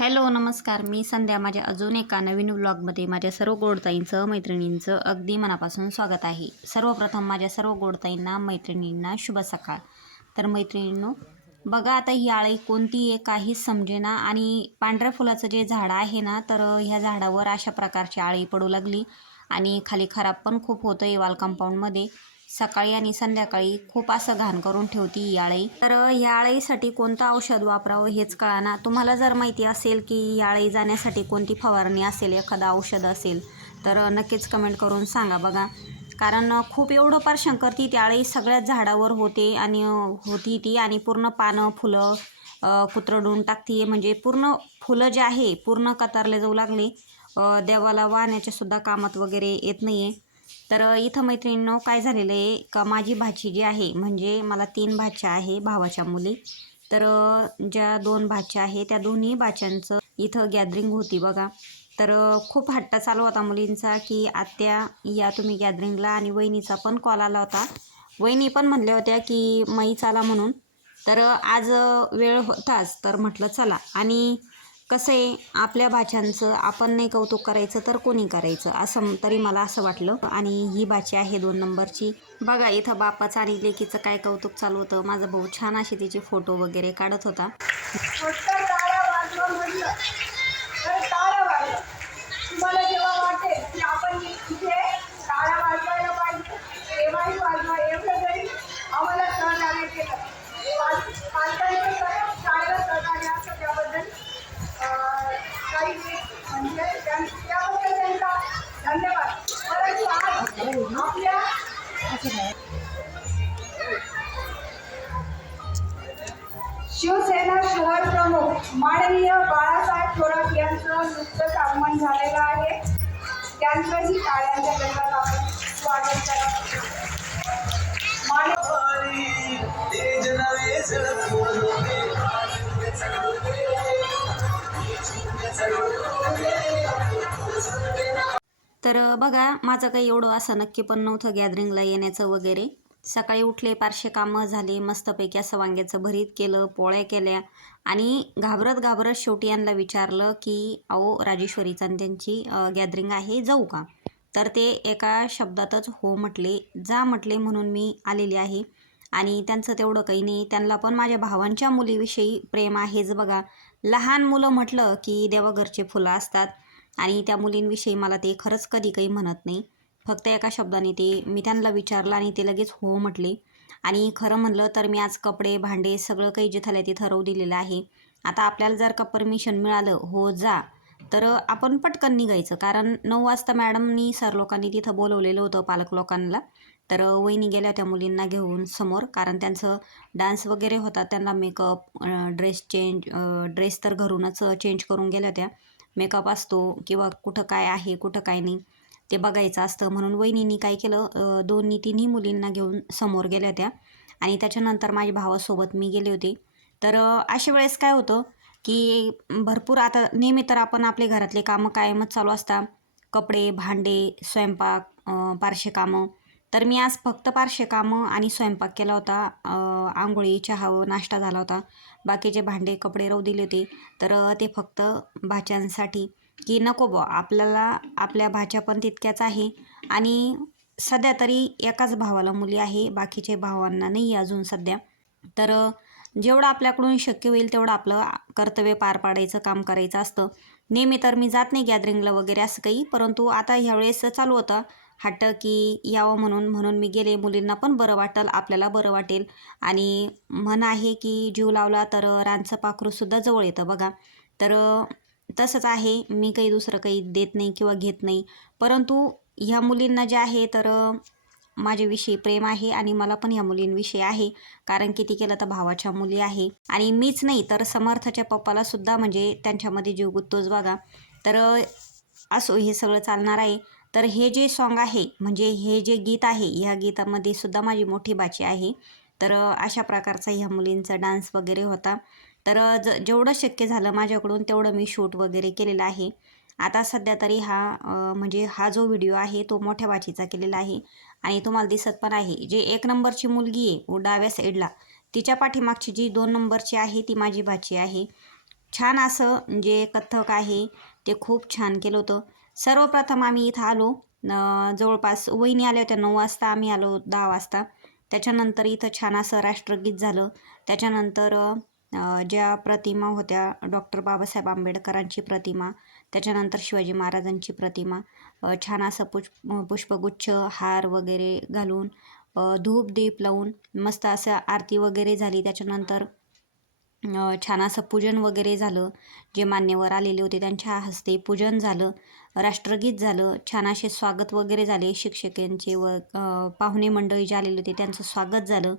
Hello नमस्कार. मी संध्या. माझ्या अजून एका नवीन व्लॉगमध्ये माझ्या सर्व गोडताईंचं मैत्रिणींचं अगदी मनापासून स्वागत आहे. सर्वप्रथम माझ्या सर्व गोडताईंना मैत्रिणींना शुभ सकाळ. तर मैत्रिणींनो बघा आता ही आळी कोणती आहे काहीच समजेना आणि पांढऱ्या फुलाचं जे झाड आहे ना तर ह्या झाडावर अशा प्रकारची आळी पडू लागली. आणि खाली खराब पण खूप होतं आहे वाल कंपाऊंडमध्ये सकाळी आणि संध्याकाळी खूप असं घाण करून ठेवती ही तर ह्या आळीसाठी कोणतं औषध वापरावं हेच कळाना. तुम्हाला जर माहिती असेल की ही जाण्यासाठी कोणती फवारणी असेल एखादं औषध असेल तर नक्कीच कमेंट करून सांगा बघा. कारण खूप एवढं पार करती ती सगळ्याच झाडावर होते आणि होती ती आणि पूर्ण पानं फुलं कुत्रडून टाकते म्हणजे पूर्ण फुलं जे आहे पूर्ण कतारले जाऊ लागले. देवाला वाहण्याच्या सुद्धा कामात वगैरे येत नाही आहे तर इथं मैत्रिणींनो काय झालेलं आहे का माझी भाची जी आहे म्हणजे मला तीन भाच्या आहे भावाच्या मुली. तर ज्या दोन भाच्या आहे त्या दोन्ही भाच्यांचं इथं गॅदरिंग होती बघा. तर खूप हट्टा चालू होता मुलींचा की आत्या या तुम्ही गॅदरिंगला आणि वहिनीचा पण कॉल आला होता. वहिनी पण म्हणल्या होत्या की मई चाला म्हणून. तर आज वेळ होताच तर म्हटलं चला. आणि कसं आहे आपल्या भाच्यांचं आपण नाही कौतुक करायचं तर कोणी करायचं? असं तरी मला असं वाटलं. आणि ही भाची आहे दोन नंबरची. बघा इथं बापाचं आणि लेकीचं काय कौतुक चालू होतं. माझा भाऊ छान अशी तिचे फोटो वगैरे काढत होता. टाळ्यांच्या गजरात आपण स्वागत तर बघा माझं काही एवढं असं नक्की पण नव्हतं गॅदरिंगला येण्याचं वगैरे. सकाळी उठले पारशे कामं झाले मस्तपैकी असं वांग्याचं भरीत केलं पोळ्या केल्या आणि घाबरत घाबरत शेवटी यांना विचारलं की अहो राजेश्वरीचा आणि त्यांची गॅदरिंग आहे जाऊ का? तर ते एका शब्दातच हो म्हटले जा म्हटले म्हणून मी आलेले आहे. आणि त्यांचं तेवढं काही नाही. त्यांना पण माझ्या भावांच्या मुलीविषयी प्रेम आहेच बघा. लहान मुलं म्हटलं की देवाघरचे फुलं असतात. आणि त्या मुलींविषयी मला ते खरंच कधी काही म्हणत नाही. फक्त एका शब्दाने ते मी त्यांना विचारलं आणि ते लगेच हो म्हटले. आणि खरं म्हणलं तर मी आज कपडे भांडे सगळं काही जिथं आहे ते ठरवू दिलेलं आहे. आता आपल्याला जर का परमिशन मिळालं हो जा. तर आपण पटकन निघायचं. कारण नऊ वाजता मॅडमनी सर लोकांनी तिथं बोलवलेलं होतं पालक लोकांना. तर वहिनी गेल्या त्या मुलींना घेऊन समोर. कारण त्यांचं डान्स वगैरे होता. त्यांना मेकअप ड्रेस चेंज ड्रेस तर घरूनच चेंज करून गेल्या त्या. मेकअप असतो किंवा कुठं काय आहे कुठं काय नाही ते बघायचं असतं. म्हणून वहिनींनी काय केलं दोन्ही तिन्ही मुलींना घेऊन समोर गेल्या त्या. आणि त्याच्यानंतर माझ्या भावासोबत मी गेले होते. तर अशा वेळेस काय होतं की भरपूर आता नेहमी तर आपण आपले घरातले कामं कायमच चालू असतात. कपडे भांडे स्वयंपाक पारशे कामं. तर मी आज फक्त पारशे कामं आणि स्वयंपाक केला होता. आंघोळी चहा नाश्ता झाला होता. बाकीचे भांडे कपडे राहू दिले होते. तर ते फक्त भाच्यांसाठी. की नको बुवा आपल्याला आपल्या भाच्या पण तितक्याच आहे. आणि सध्या तरी एकाच भावाला मुली आहे. बाकीचे भावांना नाही अजून सध्या. तर जेवढं आपल्याकडून शक्य होईल तेवढं आपलं कर्तव्य पार पाडायचं काम करायचं असतं. नेहमी तर मी जात नाही गॅदरिंगला वगैरे असं काही परंतु आता ह्यावेळेस चालू होतं. हट्ट की यावं म्हणून म्हणून मी गेले. मुलींना पण बरं वाटेल आपल्याला बरं वाटेल. आणि म्हण आहे की जीव लावला तर रानचं पाखरूसुद्धा जवळ येतं बघा. तर तसंच आहे. मी काही दुसरं काही देत नाही किंवा घेत नाही. परंतु ह्या मुलींना जे आहे तर माझ्याविषयी प्रेम आहे आणि मला पण ह्या मुलींविषयी आहे. कारण किती केलं तर भावाच्या मुली आहे. आणि मीच नाही तर समर्थच्या पप्पाला सुद्धा म्हणजे त्यांच्यामध्ये जीव गुत्तोच बघा. तर असो हे सगळं चालणार आहे. तर हे जे सॉन्ग आहे म्हणजे हे जे गीत आहे ह्या गीतामध्ये सुद्धा माझी मोठी बाची आहे. तर अशा प्रकारचा ह्या मुलींचा डान्स वगैरे होता. तर ज जेवढं शक्य झालं माझ्याकडून तेवढं मी शूट वगैरे केलेलं आहे. आता सध्या तरी हा म्हणजे हा जो व्हिडिओ आहे तो मोठ्या वाचीचा केलेला आहे. आणि तुम्हाला दिसत पण आहे. जे एक नंबरची मुलगी आहे व डाव्या साईडला तिच्या पाठीमागची जी दोन नंबरची आहे ती माझी बाची आहे. छान असं जे कथ्थक आहे. ते खूप छान केलं होतं. सर्वप्रथम आम्ही इथं आलो. जवळपास वहिनी आल्या होत्या नऊ वाजता. आम्ही आलो दहा वाजता. त्याच्यानंतर इथं छान असं राष्ट्रगीत झालं. त्याच्यानंतर ज्या प्रतिमा होत्या डॉक्टर बाबासाहेब आंबेडकरांची प्रतिमा त्याच्यानंतर शिवाजी महाराजांची प्रतिमा छान असं पुष्प पुष्पगुच्छ हार वगैरे घालून धूप दीप लावून मस्त असं आरती वगैरे झाली. त्याच्यानंतर छान असं पूजन वगैरे झालं. जे मान्यवर आलेले होते त्यांच्या हस्ते पूजन झालं राष्ट्रगीत झालं छान असे स्वागत वगैरे झाले. शिक्षकांचे व पाहुणे मंडळी जे आलेले होते त्यांचं स्वागत झालं.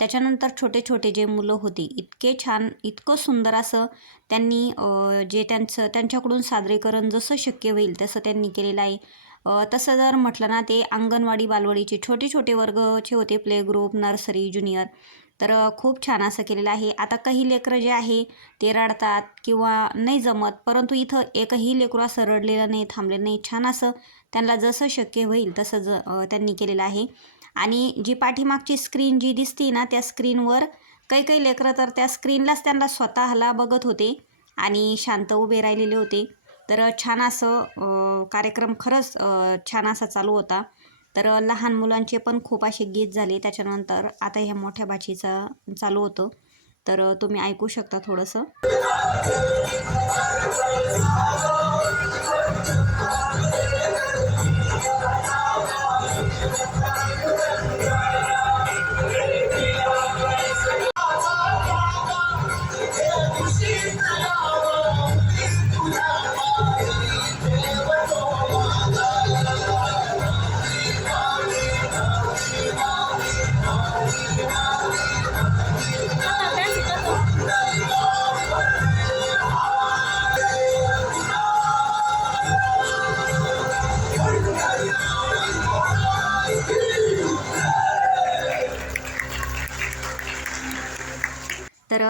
त्याच्यानंतर छोटे छोटे जे मुलं होती इतके छान इतकं सुंदर असं त्यांनी जे त्यांचं त्यांच्याकडून सादरीकरण जसं शक्य होईल तसं त्यांनी केलेलं आहे. तसं जर म्हटलं ना ते अंगणवाडी बालवाडीचे छोटे छोटे वर्गचे होते प्ले ग्रुप नर्सरी ज्युनियर तर खूप छान असं केलेलं आहे. आता काही लेकरं जे आहे ते रडतात किंवा नाही जमत परंतु इथं एकही लेकरू असं रडलेलं नाही थांबलेलं नाही छान असं त्यांना जसं शक्य होईल तसं ज त्यांनी केलेलं आहे. आणि जी पाठीमागची स्क्रीन जी दिसते ना त्या स्क्रीनवर काही काही लेकरं तर त्या स्क्रीनलाच त्यांना स्वतःला बघत होते आणि शांत उभे राहिलेले होते. तर छान असं कार्यक्रम खरंच छान असा चालू होता. तर लहान मुलांचे पण खूप असे गीत झाले. त्याच्यानंतर आता ह्या मोठ्या भाचीचं चालू होतं. तर तुम्ही ऐकू शकता थोडंसं.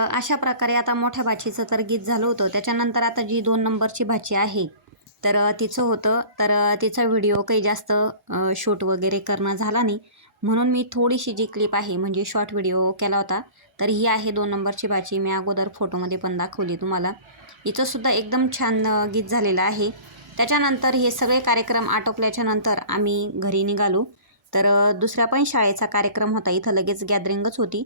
अशा प्रकारे आता मोठ्या भाचीचं तर गीत झालं होतं. त्याच्यानंतर आता जी दोन नंबरची भाची आहे तर तिचं होतं. तर तिचा व्हिडिओ काही जास्त शूट वगैरे करणं झाला नाही. म्हणून मी थोडीशी जी क्लिप आहे म्हणजे शॉर्ट व्हिडिओ केला होता तर ही आहे दोन नंबरची भाची. मी अगोदर फोटोमध्ये पण दाखवली तुम्हाला. हिचंसुद्धा एकदम छान गीत झालेलं आहे. त्याच्यानंतर हे सगळे कार्यक्रम आटोपल्याच्या नंतर आम्ही घरी निघालो. तर दुसरा दुसऱ्या पण शाळेचा कार्यक्रम होता. इथं लगेच गॅदरिंगच होती.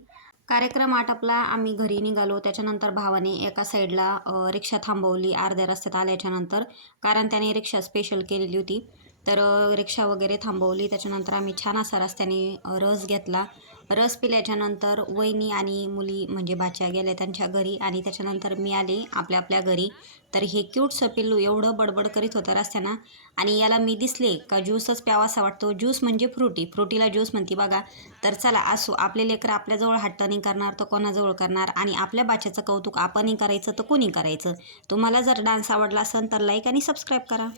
कार्यक्रम आटपला आम्ही घरी निघालो. त्याच्यानंतर भावाने एका साईडला रिक्षा थांबवली अर्ध्या रस्त्यात आल्याच्यानंतर. कारण त्याने रिक्षा स्पेशल केलेली होती. तर रिक्षा वगैरे थांबवली. त्याच्यानंतर आम्ही छान असा रस्त्याने रस घेतला. रस पिल्याच्यानंतर वहिनी आणि मुली म्हणजे बाच्या गेल्या त्यांच्या घरी आणि त्याच्यानंतर मी आले आपल्या आपल्या घरी. तर हे क्यूटचं पिल्लू एवढं बडबड करीत होतं रस्त्यानं आणि याला मी दिसले का ज्यूसच प्यावासा वाटतो. ज्यूस म्हणजे फ्रुटी फ्रुटीला ज्यूस म्हणते बघा. तर चला असो. आपले लेकरं आपल्याजवळ हट्टनी करणार तर कोणाजवळ करणार? आणि आपल्या बाच्याचं कौतुक आपणही करायचं तर कोणी करायचं? तुम्हाला जर डान्स आवडला असेल तर लाईक आणि सबस्क्राईब करा.